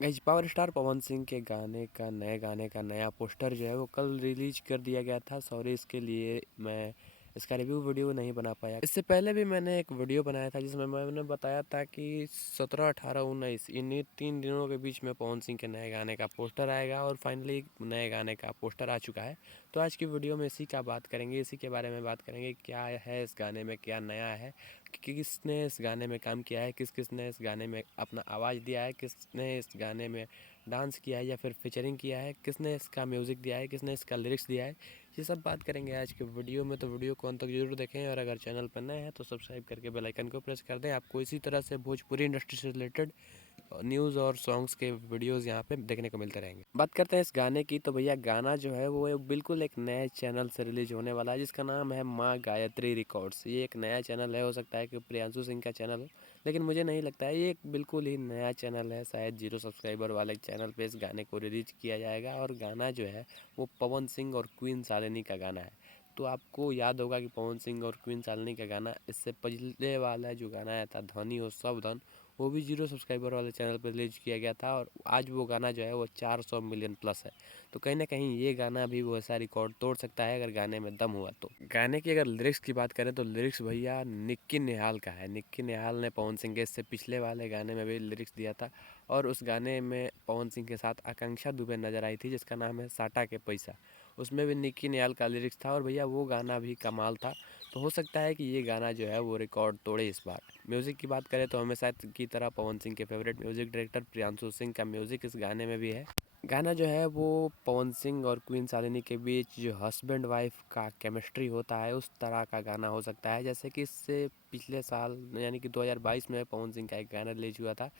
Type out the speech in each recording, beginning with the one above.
Guys power star Pawan Singh के गाने का नया पोस्टर जो है वो कल रिलीज कर दिया गया था। सॉरी इसके लिए मैं इसका रिव्यू वीडियो नहीं बना पाया। इससे पहले भी मैंने एक वीडियो बनाया था जिसमें मैंने बताया था कि 17, 18, 19 इन्हीं 3 दिनों के बीच में पवन सिंह के नए गाने का पोस्टर आएगा और फाइनली नए गाने का पोस्टर आ चुका है। तो आज की वीडियो में इसी का बात करेंगे, इसी के बारे में बात करेंगे, क्या है इस गाने में, क्या नया है, किसने इस गाने में काम किया है, किसने इस गाने में अपना आवाज़ दिया है, किसने इस गाने में डांस किया है या फिर फीचरिंग किया है, किसने इसका म्यूज़िक दिया है, किसने इसका लिरिक्स दिया है। ये सब बात करेंगे आज के वीडियो में। तो वीडियो को अंत तक जरूर देखें और अगर चैनल पर नए हैं तो सब्सक्राइब करके बेल आइकन को प्रेस कर दें। आपको इसी तरह से भोजपुरी इंडस्ट्री से रिलेटेड न्यूज़ और सॉन्ग्स के वीडियोस यहाँ पे देखने को मिलते रहेंगे। बात करते हैं इस गाने की, तो भैया गाना जो है वो बिल्कुल एक नए चैनल से रिलीज होने वाला है जिसका नाम है माँ गायत्री रिकॉर्ड्स। ये एक नया चैनल है, हो सकता है कि प्रियांशु सिंह का चैनल हो, लेकिन मुझे नहीं लगता है। ये एक बिल्कुल ही नया चैनल है, शायद 0 सब्सक्राइबर वाले चैनल पे इस गाने को रिलीज किया जाएगा। और गाना जो है वो पवन सिंह और क्वीन शालिनी का गाना है। तो आपको याद होगा कि पवन सिंह और क्वीन शालिनी का गाना, इससे पहले वाला जो गाना आया था धनी हो सब धन, वो भी 0 सब्सक्राइबर वाले चैनल पर रिलीज किया गया था और आज वो गाना जो है वो 400 मिलियन प्लस है। तो कहीं ना कहीं ये गाना भी वो ऐसा रिकॉर्ड तोड़ सकता है अगर गाने में दम हुआ तो। गाने की अगर लिरिक्स की बात करें तो लिरिक्स भैया निक्की निहाल का है। निक्की निहाल ने पवन सिंह के इससे पिछले वाले गाने में भी लिरिक्स दिया था और उस गाने में पवन सिंह के साथ आकांक्षा दुबे नजर आई थी जिसका नाम है साटा के पैसा। उसमें भी निक्की निहाल का लिरिक्स था और भैया वो गाना भी कमाल था। तो हो सकता है कि ये गाना जो है वो रिकॉर्ड तोड़े इस बार। म्यूज़िक की बात करें तो हमेशा की तरह पवन सिंह के favourite music director Priyanshu Singh का म्यूज़िक इस गाने में भी है। गाना जो है वो पवन सिंह और क्वीन शालिनी के बीच जो हस्बैंड वाइफ का केमिस्ट्री होता है उस तरह का गाना हो सकता है। जैसे कि इससे पिछले साल यानी कि 2022 में पवन सिंह का एक गाना रिलीज हुआ था,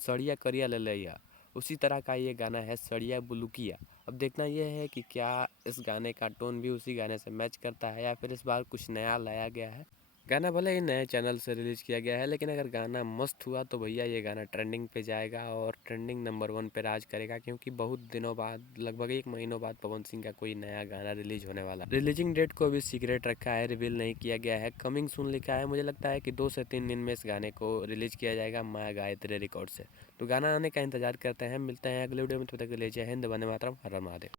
सड़िया करिया ले लिया। उसी तरह का ये गाना है सड़िया बुलुकिया। अब देखना यह है कि क्या इस गाने का टोन भी उसी गाने से मैच करता है या फिर इस बार कुछ नया लाया गया है। गाना भले ही नए चैनल से रिलीज किया गया है, लेकिन अगर गाना मस्त हुआ तो भैया ये गाना ट्रेंडिंग पे जाएगा और ट्रेंडिंग नंबर 1 पे राज करेगा। क्योंकि बहुत दिनों बाद, लगभग 1 महीनों बाद पवन सिंह का कोई नया गाना रिलीज होने वाला। रिलीजिंग डेट को भी सीक्रेट रखा है, रिवील नहीं किया गया है, कमिंग सून लिखा है। मुझे लगता है कि 2 से 3 दिन में इस गाने को रिलीज किया जाएगा माँ गायत्री रिकॉर्ड से। तो गाना आने का इंतजार करते हैं। मिलते हैं अगले वीडियो में, तब तक के लिए जय हिंद, वंदे मातरम, हर हर महादेव।